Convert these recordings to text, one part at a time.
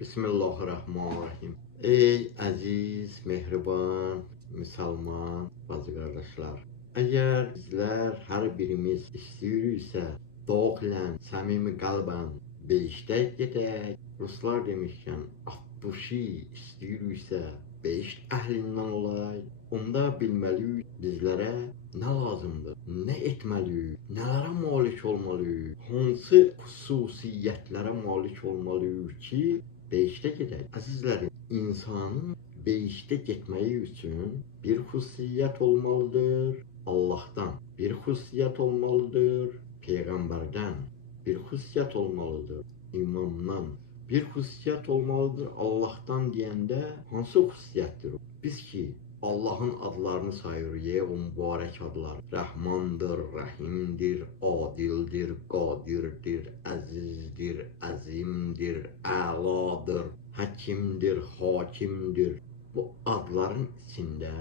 Bismillahirrahmanirrahim. Ey aziz, mehriban, Müslüman bazı kardeşler. Eğer bizler her birimiz istiyorsa doğulan, samimi kalben beşte gidek. Ruslar demişken 60'ı istiyorsa beş ehlinden olay. Onda bilmeliyiz bizlere ne lazımdır, ne etmeliyiz, nelere malik olmalıyız, hansı hususiyetlere malik olmalıyız ki beşte gedək. Əzizlərim, insanın beşte getməyi üçün bir xüsusiyyət olmalıdır Allah'tan, bir xüsusiyyət olmalıdır Peyğəmbərdən, bir xüsusiyyət olmalıdır imamdan, bir xüsusiyyət olmalıdır Allah'tan deyəndə hansı xüsusiyyətdir o? Biz ki Allah'ın adlarını sayırıq, o mübarək adlar. Rəhmandır, Rəhimdir, Adildir, Qadirdir, Əzizdir, Əzimdir, Əladır, Həkimdir, Hakimdir. Bu adların içində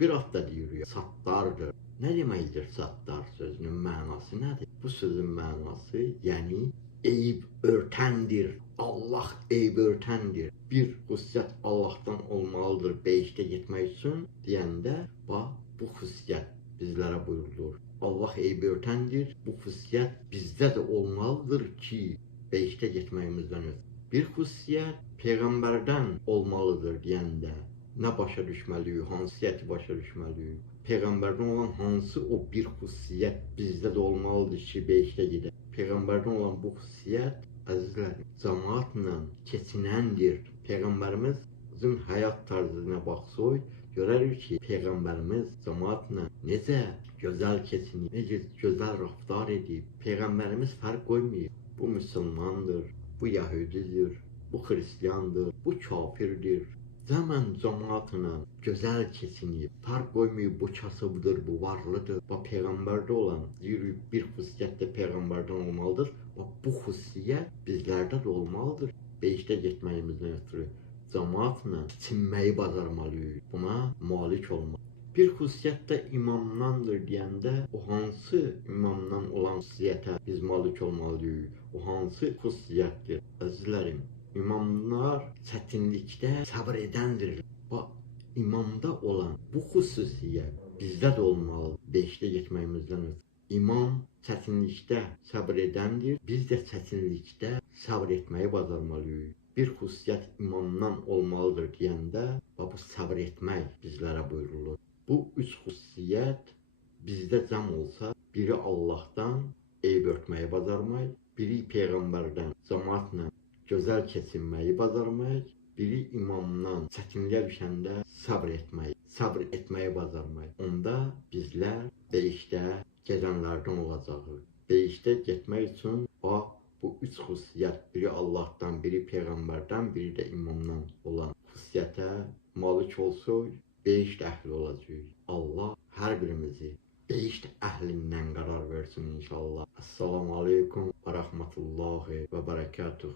bir ad da deyirik, Sattardır. Nə deməkdir Sattar sözünün mənası nədir? Bu sözün mənası, yəni eyib örtəndir. Allah eyib örtəndir. Bir xüsusiyyət Allah'tan olmalıdır beşte getmək üçün deyəndə, bu xüsusiyyət bizlərə buyurulur. Allah eyib örtəndir. Bu xüsusiyyət bizdə də olmalıdır ki, beşte getməyimizdən ötürü. Bir xüsusiyyət Peyğəmbərdən olmalıdır deyəndə, nə başa düşməliyik, hansıyyəti başa düşməliyik? Peyğəmbərdən olan hansı o bir xüsusiyyət bizdə də olmalıdır ki, beşte gedək? Peyğəmbərdən olan bu xüsusiyyət, əzizlərim, cəmaatla keçinəndir. Peyğəmbərimizin həyat tarzına baxsaq, görərik ki, Peyğəmbərimiz cəmaatla necə gözəl keçinir, necə gözəl rəftar edib. Peyğəmbərimiz fərq qoymayıb. Bu müsəlmandır, bu yahudidir, bu xristiyandır, bu kafirdir. Zaman cəmaatla gözəl keçinib. Fərq qoymayıb, bu kasıbdır, bu varlıdır. Peyğəmbərdə olan bir xüsusiyyət də Peyğəmbərdən olmalıdır. Bu xüsusiyyət bizlərdə də olmalıdır. Beşte getməyimizdən ötürü cəmaatla çinməyi bacarmalıyıq. Buna malik olmalıyıq. Bir xüsusiyyət də imamdandır deyəndə, o hansı imamdan olan xüsusiyyətə biz malik olmalıyıq? O hansı xüsusiyyətdir? Əzizlərim, imamlar çətinlikdə səbr edəndir. İmamda olan bu xüsusiyyət bizdə də olmalı. Beşte getməyimizdən ötürü. İmam çətinlikdə səbr edəndir. Biz də çətinlikdə səbr etməyi bacarmalıyıq. Bir xüsusiyyət imamdan olmalıdır deyəndə, bu səbr etmək bizlərə buyurulur. Bu üç xüsusiyyət bizdə cəm olsa, biri Allah'tan eyib örtməyi bacarmaq, biri Peyğəmbərdən cəmaatla gözəl keçinməyi bacarmaq, biri imamdan çətinliyə düşəndə səbr etməyi bacarmaq. Onda bizlər beşdə gedənlərdən olacağıq. Beşdə getmək üçün bu üç xüsusiyyət, biri Allah'tan, biri Peyğəmbərdən, biri də imamdan olan xüsusiyyətə malik olsaq, beşdə əhli olacaq. Allah hər birimizi beşdə əhlindən qərar versin inşallah. Assalamu aleykum və rəhmətullahi və bərəkatuh.